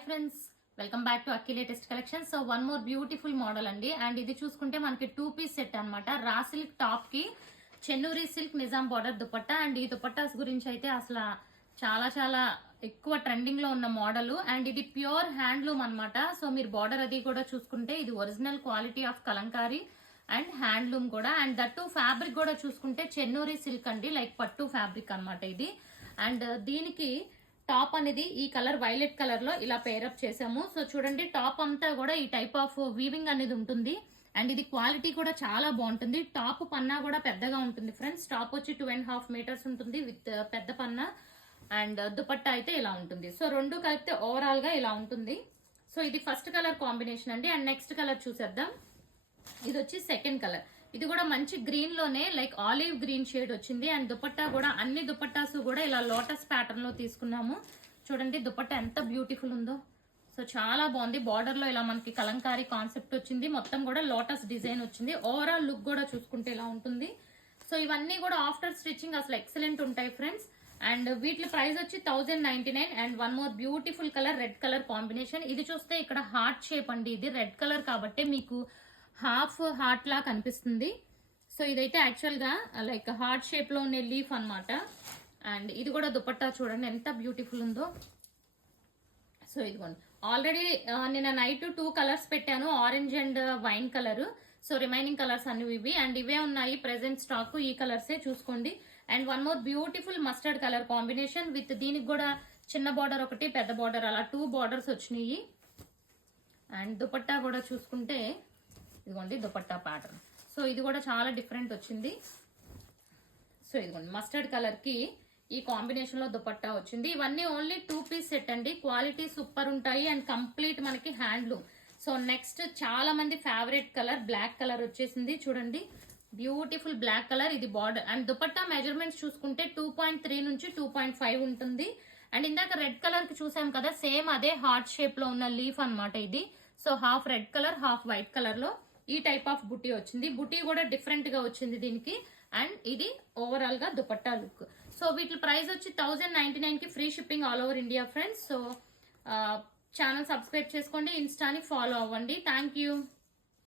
Hi friends, welcome back to Akki latest collection. So one more beautiful model అండి. And ఇది చూసుకుంటే మనకి 2 piece set అనమాట. రా సిల్క్ టాప్ కి Chennuri silk Nizam border dupatta. And ఈ దుపట్టాస్ గురించి అయితే అసలు చాలా చాలా ఎక్కువ ట్రెండింగ్ లో ఉన్న మోడల్. అండ్ ఇది ప్యూర్ హ్యాండ్లూమ్ అనమాట. సో మీరు బార్డర్ అది కూడా చూసుకుంటే ఇది original quality of Kalamkari and handloom కూడా. అండ్ దట్టు ఫ్యాబ్రిక్ కూడా చూసుకుంటే చెన్నూరి సిల్క్ అండి, లైక్ పట్టు ఫ్యాబ్రిక్ అనమాట ఇది. అండ్ దీనికి టాప్ అనేది ఈ కలర్ వైలెట్ కలర్ లో ఇలా పేరప్ చేసాము. సో చూడండి, టాప్ అంతా కూడా ఈ టైప్ ఆఫ్ వీవింగ్ అనేది ఉంటుంది. అండ్ ఇది క్వాలిటీ కూడా చాలా బాగుంటుంది. టాప్ పన్నా కూడా పెద్దగా ఉంటుంది ఫ్రెండ్స్. టాప్ వచ్చి 2.5 మీటర్స్ ఉంటుంది విత్ పెద్ద పన్నా. అండ్ దుపట్టా అయితే ఇలా ఉంటుంది. సో రెండు కలిపితే ఓవరాల్ గా ఇలా ఉంటుంది. సో ఇది ఫస్ట్ కలర్ కాంబినేషన్ అండి. అండ్ నెక్స్ట్ కలర్ చూసేద్దాం. ఇది వచ్చి సెకండ్ కలర్. ఇది కూడా మంచి గ్రీన్ లోనే లైక్ ఆలివ్ గ్రీన్ షేడ్ వచ్చింది. అండ్ దుపట్టా కూడా అన్ని దుపట్టాస్ కూడా ఇలా లోటస్ ప్యాటర్న్ లో తీసుకున్నాము. చూడండి దుపట్టా ఎంత బ్యూటిఫుల్ ఉందో. సో చాలా బాగుంది. బార్డర్ లో ఇలా మనకి కలంకారీ కాన్సెప్ట్ వచ్చింది. మొత్తం కూడా లోటస్ డిజైన్ వచ్చింది. ఓవరాల్ లుక్ కూడా చూసుకుంటే ఇలా ఉంటుంది. సో ఇవన్నీ కూడా ఆఫ్టర్ స్టిచ్చింగ్ అసలు ఎక్సలెంట్ ఉంటాయి ఫ్రెండ్స్. అండ్ వీటి ప్రైస్ వచ్చి 1099. And one more beautiful colour red colour combination. ఇది చూస్తే ఇక్కడ హార్ట్ షేప్ అండి. ఇది రెడ్ కలర్ కాబట్టి మీకు హాఫ్ హార్ట్ లా కనిపిస్తుంది. సో ఇదైతే యాక్చువల్ గా లైక్ హార్ట్ షేప్ లో ఉండే లీఫ్ అనమాట. అండ్ ఇది కూడా దుపట్టా చూడండి ఎంత బ్యూటిఫుల్ ఉందో. సో ఇదిగోండి, ఆల్రెడీ నేను నైట్ 2 కలర్స్ పెట్టాను, orange and wine colour. So remaining colours అన్ని ఇవి. అండ్ ఇవే ఉన్నాయి ప్రెసెంట్ స్టాక్, ఈ కలర్సే చూసుకోండి. And one more beautiful mustard colour combination with దీనికి కూడా చిన్న బార్డర్ ఒకటి పెద్ద బార్డర్ అలా 2 బార్డర్స్ వచ్చినాయి. అండ్ దుపట్టా కూడా చూసుకుంటే ఇదిగోండి దుపట్టా ప్యాటర్న్. సో ఇది కూడా చాలా డిఫరెంట్ వచ్చింది. సో ఇదిగోండి మస్టర్డ్ కలర్ కి ఈ కాంబినేషన్ లో దుపట్టా వచ్చింది. ఇవన్నీ ఓన్లీ 2 పీస్ సెట్ అండి. క్వాలిటీ సూపర్ ఉంటాయి అండ్ కంప్లీట్ మనకి హ్యాండ్లూమ్. సో నెక్స్ట్ చాలా మంది ఫేవరెట్ కలర్ బ్లాక్ కలర్ వచ్చేసింది. చూడండి బ్యూటిఫుల్ బ్లాక్ కలర్. ఇది బార్డర్ అండ్ దుపట్టా మెజర్మెంట్స్ చూసుకుంటే 2.3 నుంచి 2.5 ఉంటుంది. అండ్ ఇందాక రెడ్ కలర్ కి చూసాం కదా, సేమ్ అదే హార్ట్ షేప్ లో ఉన్న లీఫ్ అనమాట ఇది. So half red colour half white colour లో ఈ టైప్ ఆఫ్ బుటీ వచ్చింది. బుటీ కూడా డిఫరెంట్ గా వచ్చింది దీనికి. అండ్ ఇది ఓవరాల్ గా దుపట్టా లుక్. సో వీటి ప్రైస్ వచ్చి 1099 కి free shipping all over India friends. So channel subscribe చేసుకోండి, ఇన్స్టాని ఫాలో అవ్వండి. Thank you.